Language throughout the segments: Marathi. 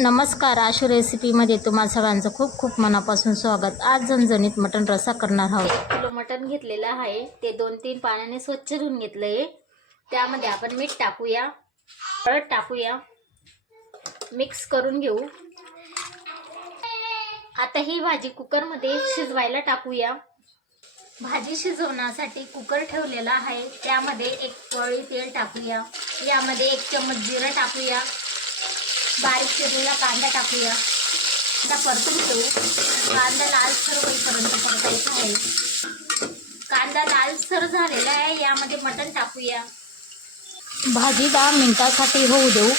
नमस्कार, आशू रेसिपीमध्ये तुम्हा सगळ्यांचं खूप खूप मनापासून स्वागत। आज झणझणीत मटण रस्सा करणार आहोत। 1 किलो मटण घेतलेलं आहे, ते 2-3 पाण्याने स्वच्छ धुवून घेतलंय। त्यामध्ये आपण मीठ टाकूया, हळद टाकूया, मिक्स करून घेऊ। आता ही भाजी कुकरमध्ये शिजवायला टाकूया। भाजी शिजवण्यासाठी कुकर ठेवलेला आहे, त्यामध्ये 1 पळी तेल टाकूया। यामध्ये 1 चम्मच जिरं टाकूया, बारीक चिरलेला कांदा टाकूया। आता परतून घेऊ। कांदा लालसर होईपर्यंत परतायचा आहे। कांदा लालसर झालेला आहे, यामध्ये मटण टाकूया। भाजी 10 मिनिटांसाठी होऊ देऊ।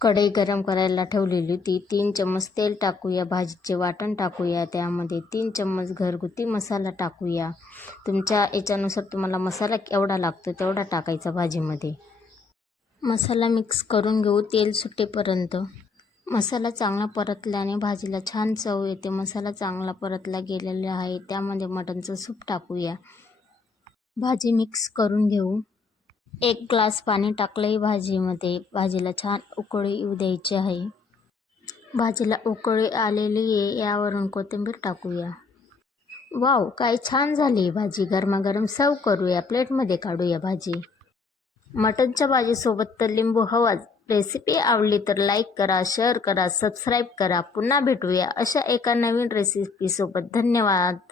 कढई गरम करायला ठेवलेली होती। 3 चम्मच तेल टाकूया। भाजीचे वाटण टाकूया। त्यामध्ये 3 चम्मच घरगुती मसाला टाकूया। तुमच्या याच्यानुसार तुम्हाला मसाला केवढा लागतो तेवढा टाकायचा भाजीमध्ये। मसाला मिक्स करून घेऊ तेल सुटेपर्यंत। मसाला चांगला परतल्याने भाजीला छान चव येते। मसाला चांगला परतला गेलेला आहे, त्यामध्ये मटणचं सूप टाकूया। भाजी मिक्स करून घेऊ। 1 ग्लास पाणी टाकलंय भाजीमध्ये। भाजीला छान उकळी येऊ द्यायची आहे। भाजीला उकळी आलेली आहे, यावरून कोथिंबीर टाकूया। वाव, काय छान झाली भाजी। गरमागरम सर्व करूया, प्लेटमध्ये काढूया भाजी। मटणच्या भाजीसोबत तर लिंबू हवाच। रेसिपी आवडली तर लाईक करा, शेअर करा, सबस्क्राईब करा। पुन्हा भेटूया अशा एका नवीन रेसिपीसोबत। धन्यवाद।